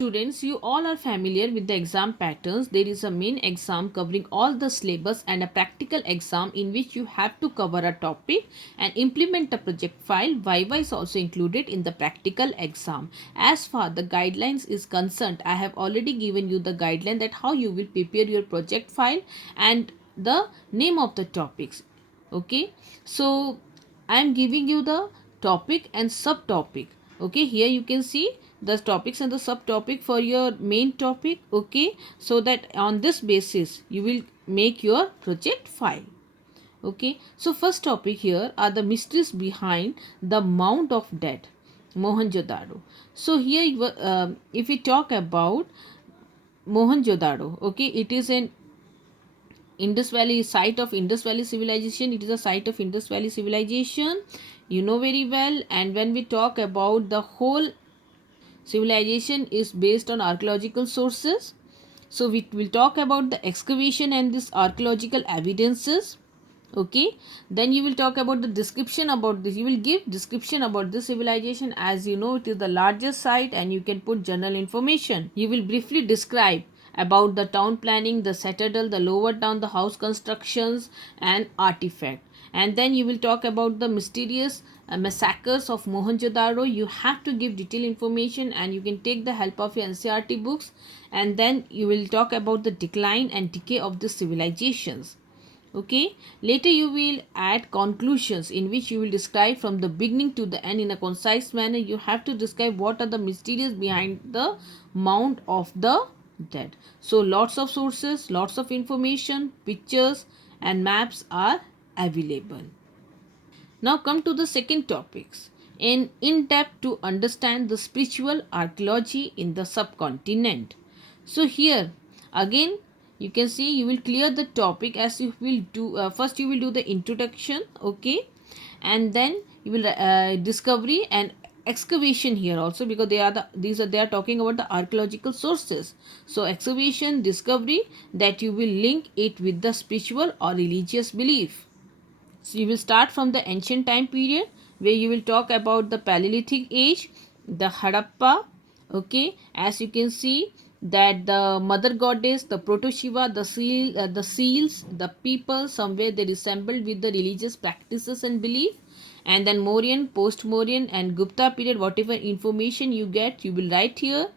Students, you all are familiar with the exam patterns. There is a main exam covering all the syllabus and a practical exam in which you have to cover a topic and implement a project file. Viva is also included in the practical exam. As far the guidelines is concerned, I have already given you the guideline that how you will prepare your project file and the name of the topics. Okay, so I am giving you the topic and subtopic. Okay, here you can see the topics and the subtopic for your main topic. Okay, so that on this basis you will make your project file. Okay, so first topic here are the mysteries behind the Mound of Dead, Mohenjo-daro. So here if we talk about Mohenjo-daro, okay, it is an Indus Valley site of Indus Valley civilization. It is a site of Indus Valley civilization. You know very well. And when we talk about the whole civilization is based on archaeological sources. So we will talk about the excavation and this archaeological evidences. Okay, then you will talk about the description about this. You will give description about this civilization. As you know, it is the largest site and you can put general information. You will briefly describe about the town planning, the citadel, the lower town, the house constructions and artifact. And then you will talk about the mysterious massacres of Mohenjo-daro. You have to give detailed information and you can take the help of your NCERT books. And then you will talk about the decline and decay of the civilizations. Okay, later you will add conclusions in which you will describe from the beginning to the end in a concise manner. You have to describe what are the mysteries behind the Mound of the Dead. So lots of sources, lots of information, pictures and maps are available. Now come to the second topics in depth to understand the spiritual archaeology in the subcontinent. So here again you can see you will clear the topic as you will do first you will do the introduction. Okay, and then you will discovery and excavation here also, because they are talking about the archaeological sources. So excavation, discovery, that you will link it with the spiritual or religious belief. So you will start from the ancient time period where you will talk about the Paleolithic age, the Harappa. Okay, as you can see that the mother goddess, the proto Shiva, the seals, the people somewhere they resembled with the religious practices and belief. And then Mauryan, post Mauryan and Gupta period, whatever information you get, you will write here.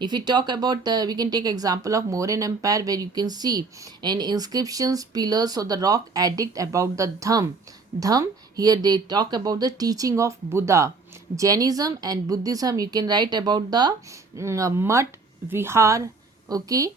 If we talk about the, we can take example of Mauryan Empire where you can see an inscriptions, pillars of the rock addict about the Dham. Dham, here they talk about the teaching of Buddha. Jainism and Buddhism, you can write about the mud, vihar, okay,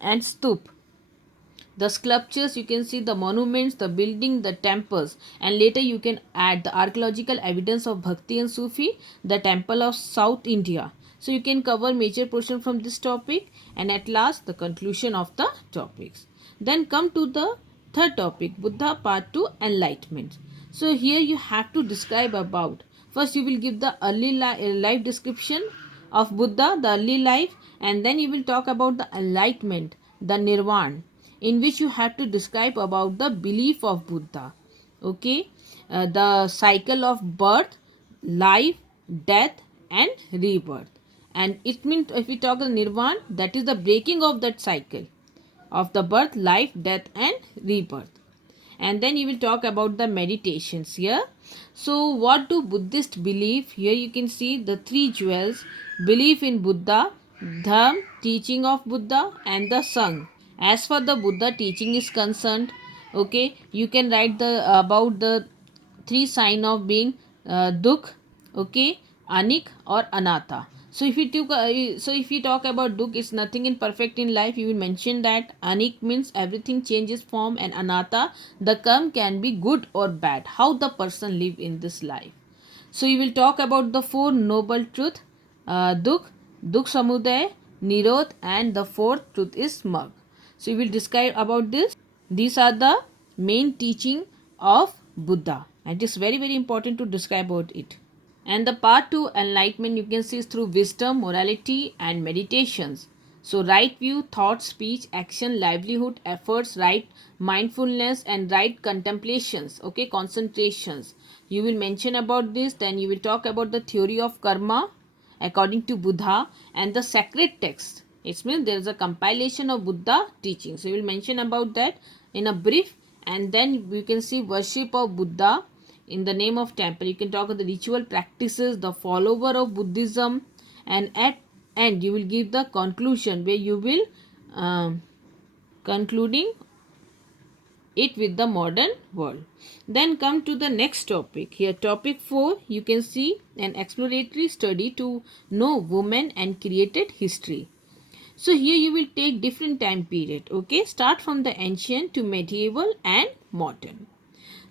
and stup. The sculptures, you can see the monuments, the building, the temples, and later you can add the archaeological evidence of Bhakti and Sufi, the temple of South India. So you can cover major portion from this topic, and at last the conclusion of the topics. Then come to the third topic, Buddha part 2, enlightenment. So here you have to describe about, first you will give the early life description of Buddha, the early life, and then you will talk about the enlightenment, the nirvana, in which you have to describe about the belief of Buddha. Okay, the cycle of birth, life, death, and rebirth. And it means if we talk of nirvana, that is the breaking of that cycle of the birth, life, death, and rebirth. And then you will talk about the meditations here. So what do Buddhists believe? Here you can see the three jewels: belief in Buddha, Dhamma, teaching of Buddha, and the Sangha. As for the Buddha teaching is concerned, okay, you can write the about the three sign of being dukh, okay, anik or anatta. So if you talk about dukh, it's nothing in perfect in life. You will mention that anik means everything changes form, and anatta, the karma can be good or bad, how the person live in this life. So you will talk about the four noble truth, dukh, dukh samudaya, nirodh, and the fourth truth is marg. So you will describe about this. These are the main teaching of Buddha, and it is very important to describe about it. And the part 2 enlightenment you can see is through wisdom, morality and meditations. So right view, thought, speech, action, livelihood, efforts, right mindfulness and right contemplations, okay, concentrations. You will mention about this, then you will talk about the theory of karma according to Buddha, and the sacred text. It means there is a compilation of Buddha teachings. So we will mention about that in a brief, and then you can see worship of Buddha in the name of temple. You can talk about the ritual practices, the follower of Buddhism, and at end you will give the conclusion where you will concluding it with the modern world. Then come to the next topic. Here topic 4, you can see an exploratory study to know women and created history. So here you will take different time period. Okay, start from the ancient to medieval and modern.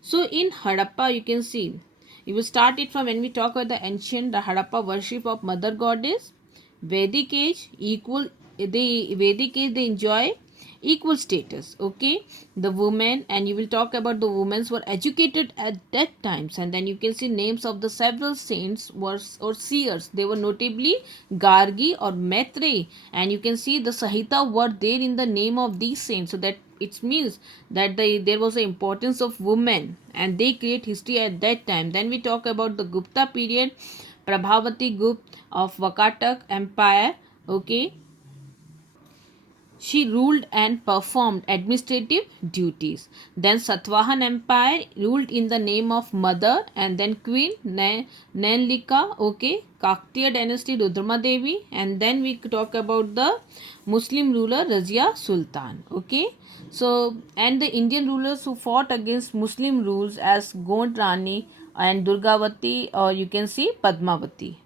So in Harappa you can see, you will start it from when we talk about the ancient, the Harappa worship of mother goddess. Vedic age, equal, the Vedic age they enjoy equal status. Okay, the women, and you will talk about the women were educated at that times, and then you can see names of the several saints was or seers. They were notably Gargi or Maitre, and you can see the Sahita were there in the name of these saints. So that it means that there was the importance of women, and they create history at that time. Then we talk about the Gupta period, Prabhavati Gupta of Vakatak Empire. Okay, she ruled and performed administrative duties. Then Satvahan Empire ruled in the name of mother, and then Queen Nanlika, okay, Kaktiya dynasty Rudrama Devi, and then we talk about the Muslim ruler Razia Sultan, okay. So, and the Indian rulers who fought against Muslim rules as Gond Rani and Durgavati, or you can see Padmavati.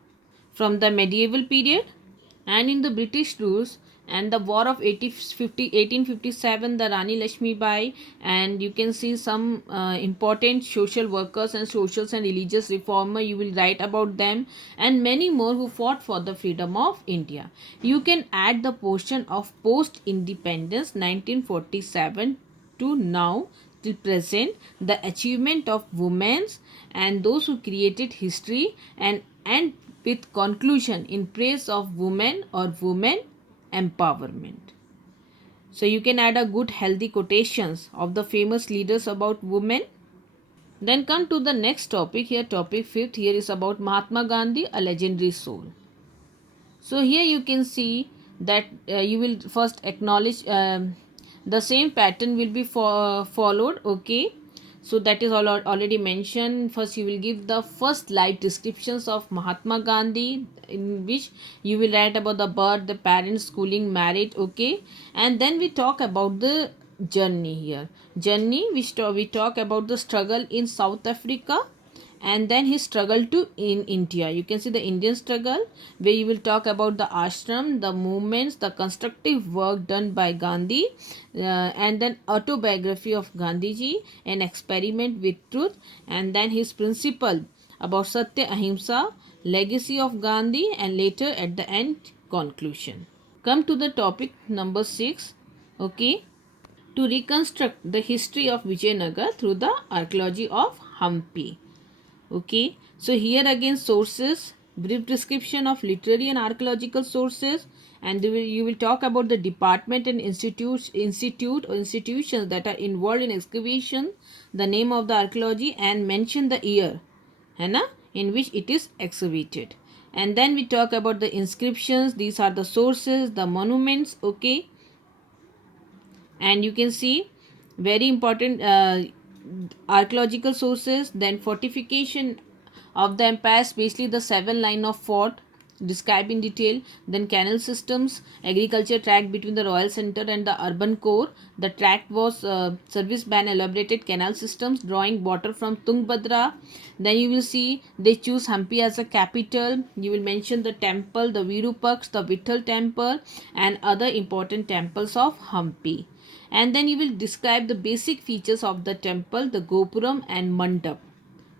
From the medieval period, and in the British rules and the war of 1857, the Rani Lakshmi Bai, and you can see some important social workers and social and religious reformer, you will write about them, and many more who fought for the freedom of India. You can add the portion of post independence 1947 to now till present, the achievement of women and those who created history, and with conclusion in praise of women or women empowerment. So you can add a good healthy quotations of the famous leaders about women. Then come to the next topic. Here topic 5th here is about Mahatma Gandhi, a legendary soul. So here you can see that you will first acknowledge the same pattern will be followed. Okay, so that is already mentioned. First you will give the first light descriptions of Mahatma Gandhi, in which you will write about the birth, the parents, schooling, marriage. Okay, and then we talk about the journey. Here journey we talk about the struggle in South Africa, and then his struggle to in India. You can see the Indian struggle, where you will talk about the ashram, the movements, the constructive work done by Gandhi, and then autobiography of Gandhiji, an experiment with truth, and then his principle about Satya Ahimsa, legacy of Gandhi, and later at the end conclusion. Come to the topic number 6. Okay, to reconstruct the history of Vijayanagar through the archaeology of Hampi. Okay, so here again sources, brief description of literary and archaeological sources, and you will talk about the department and institute or institutions that are involved in excavation, the name of the archaeology, and mention the year, है ना, in which it is excavated. And then we talk about the inscriptions. These are the sources, the monuments. Okay, and you can see very important archaeological sources, then fortification of the empire, especially the 7 line of fort described in detail, then canal systems, agriculture tract between the royal center and the urban core. The tract was serviced by an elaborated canal systems drawing water from Tungbhadra. Then you will see they choose Hampi as a capital. You will mention the temple, the Virupaks, the Vitthal temple, and other important temples of Hampi. And then you will describe the basic features of the temple, the gopuram and mandap.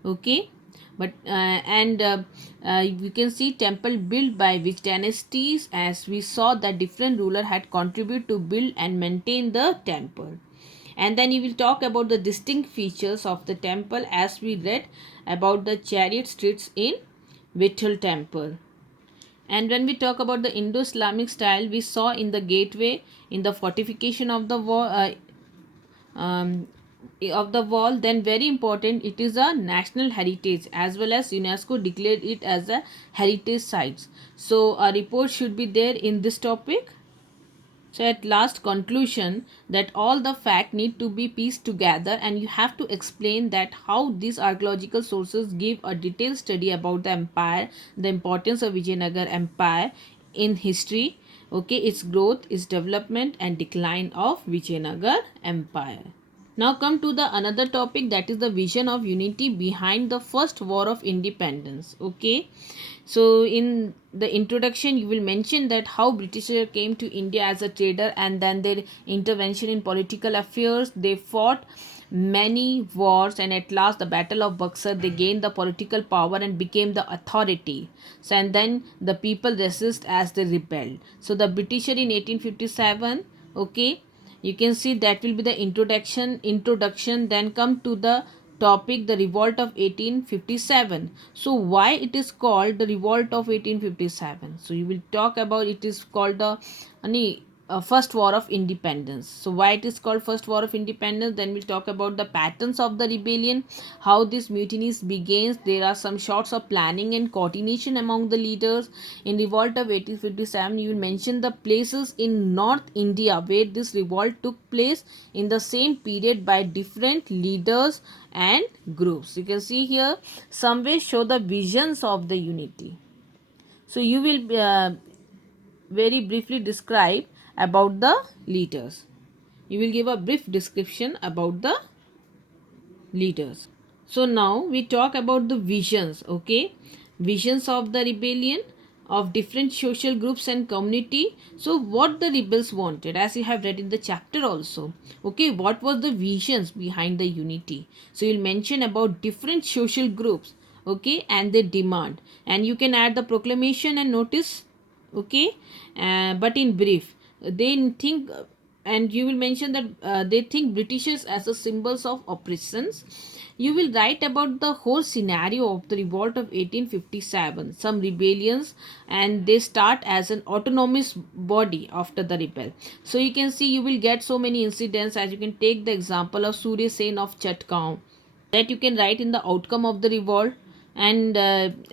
Okay, but you can see temple built by which dynasties, as we saw that different ruler had contributed to build and maintain the temple. And then you will talk about the distinct features of the temple, as we read about the chariot streets in Vitthal temple. And when we talk about the Indo-Islamic style, we saw in the gateway, in the fortification of the wall, of the wall, then very important, it is a national heritage, as well as UNESCO declared it as a heritage sites. So a report should be there in this topic. So at last conclusion, that all the fact need to be pieced together, and you have to explain that how these archaeological sources give a detailed study about the empire, the importance of Vijayanagar empire in history, okay, its growth, its development and decline of Vijayanagar empire. Now come to the another topic, that is the vision of unity behind the first war of independence. Okay, so in the introduction you will mention that how British came to India as a trader, and then their intervention in political affairs. They fought many wars, and at last the battle of Buxar they gained the political power and became the authority. So and then the people resist as they rebelled. So the British in 1857, okay, you can see that will be the introduction. Then come to the topic, the revolt of 1857. So why it is called the revolt of 1857? So you will talk about, it is called the first war of independence. So why it is called first war of independence? Then we'll talk about the patterns of the rebellion, how this mutinies begins. There are some shots of planning and coordination among the leaders. In revolt of 1857 you will mention the places in North India where this revolt took place in the same period by different leaders and groups. You can see here some way show the visions of the unity. So you will very briefly describe about the leaders. You will give a brief description about the leaders. So now we talk about the visions, okay? Visions of the rebellion of different social groups and community. So what the rebels wanted, as you have read in the chapter also, okay, what was the visions behind the unity? So you'll mention about different social groups, okay, and their demand, and you can add the proclamation and notice, okay, but in brief, they think, and you will mention that they think Britishers as a symbols of oppressions. You will write about the whole scenario of the revolt of 1857, some rebellions, and they start as an autonomous body after the rebel. So you can see you will get so many incidents, as you can take the example of Surya Sen of Chatgaon, that you can write in the outcome of the revolt and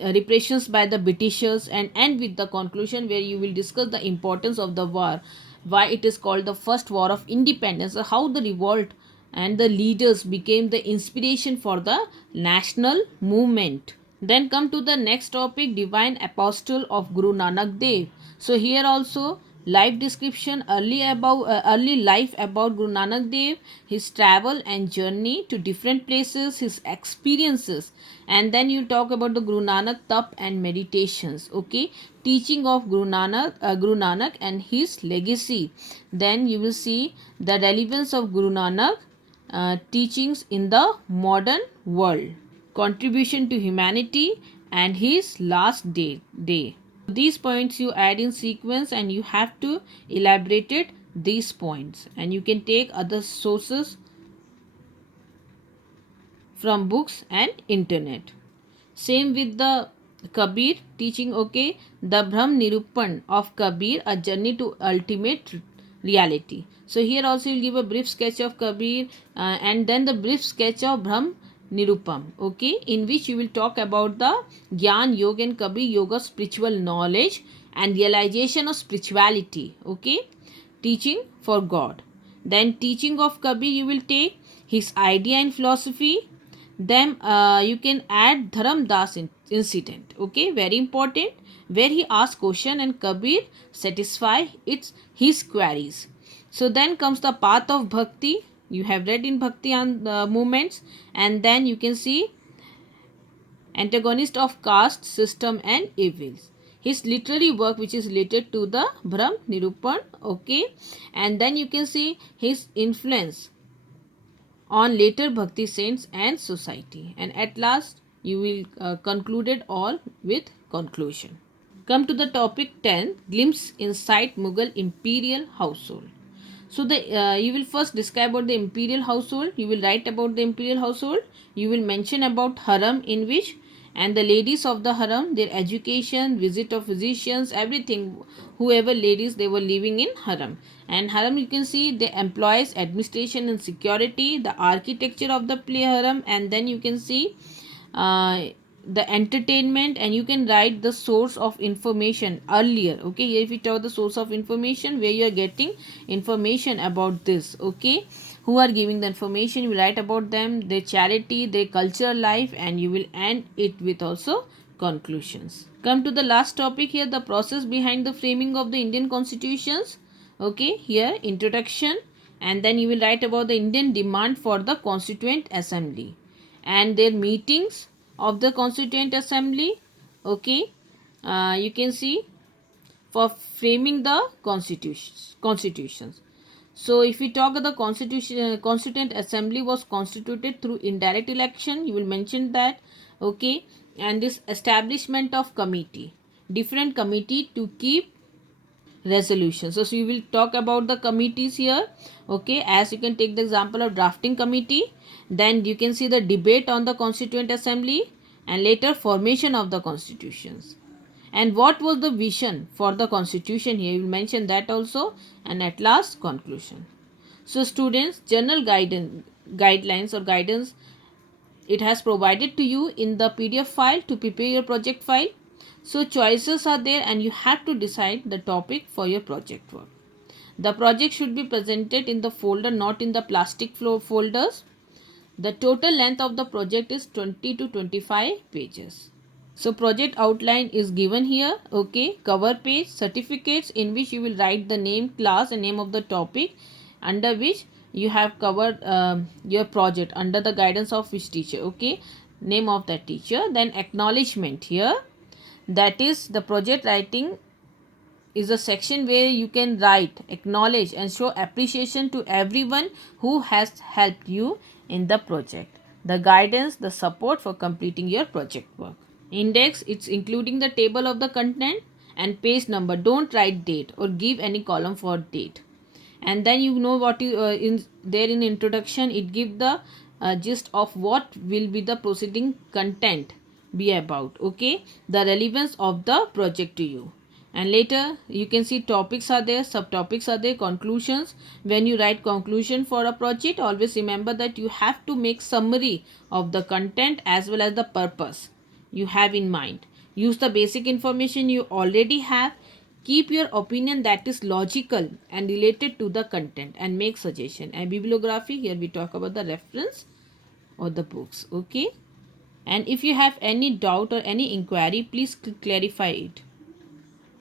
repressions by the Britishers, and end with the conclusion where you will discuss the importance of the war, why it is called the first war of independence, how the revolt and the leaders became the inspiration for the national movement. Then come to the next topic, divine apostle of Guru Nanak Dev. So here also life description, early life about Guru Nanak Dev, his travel and journey to different places, his experiences, and then you talk about the Guru Nanak Tap and meditations, okay, teaching of Guru Nanak and his legacy. Then you will see the relevance of Guru Nanak teachings in the modern world, contribution to humanity, and his last day. These points you add in sequence, and you have to elaborate it these points, and you can take other sources from books and internet. Same with the Kabir teaching, okay, the Brahm Nirupan of Kabir, a journey to ultimate reality. So here also you'll give a brief sketch of Kabir and then the brief sketch of Brahm Nirupam, okay, in which you will talk about the Gyan Yoga and Kabir Yoga, spiritual knowledge and realization of spirituality, okay, teaching for God. Then teaching of Kabir you will take his idea and philosophy. Then you can add Dharam Das incident, okay, very important, where he asked question and Kabir satisfy his queries. So then comes the path of bhakti. You have read in Bhakti and movements, and then you can see antagonist of caste system and evils. His literary work which is related to the Brahm Nirupan, okay, and then you can see his influence on later Bhakti saints and society, and at last you will conclude it all with conclusion. Come to the topic 10, glimpse inside Mughal imperial household. So the you will first describe about the imperial household. You will write about the imperial household. You will mention about haram in which, And the ladies of the harem, their education, visit of physicians, everything, whoever ladies they were living in harem. And harem, you can see the employees, administration and security, the architecture of the play harem, and then you can see uh, the entertainment, and you can write the source of information earlier. Okay, here if we talk the source of information, where you are getting information about this. Okay, who are giving the information, you write about them, their charity, their cultural life, and you will end it with also conclusions. Come to the last topic here, the process behind the framing of the Indian constitutions. Okay, here introduction, and then you will write about the Indian demand for the Constituent Assembly and their meetings of the Constituent Assembly. Okay, you can see for framing the constitutions. So if we talk of the Constituent Assembly was constituted through indirect election, you will mention that. Okay, and this establishment of committee, different committee to keep resolutions. So we will talk about the committees here. Okay, as you can take the example of drafting committee, then you can see the debate on the Constituent Assembly, and later formation of the constitutions. And what was the vision for the constitution, here you will mention that also, and at last conclusion. So students, general guidelines or guidance it has provided to you in the PDF file to prepare your project file. So choices are there, and you have to decide the topic for your project work. The project should be presented in the folder, not in the plastic folders. The total length of the project is 20 to 25 pages. So project outline is given here. Okay, cover page, certificates, in which you will write the name, class and name of the topic under which you have covered your project under the guidance of which teacher. Okay, name of that teacher. Then acknowledgement here, that is the project writing is a section where you can write, acknowledge and show appreciation to everyone who has helped you in the project, the guidance, the support for completing your project work. Index, it's including the table of the content and page number. Don't write date or give any column for date. And then you know what you in there in introduction, it give the gist of what will be the proceeding content be about. Okay, the relevance of the project to you. And later you can see topics are there, subtopics are there, conclusions. When you write conclusion for a project, always remember that you have to make summary of the content as well as the purpose you have in mind. Use the basic information you already have. Keep your opinion that is logical and related to the content, and make suggestion. And bibliography, here we talk about the reference or the books. Okay, and if you have any doubt or any inquiry, please clarify it.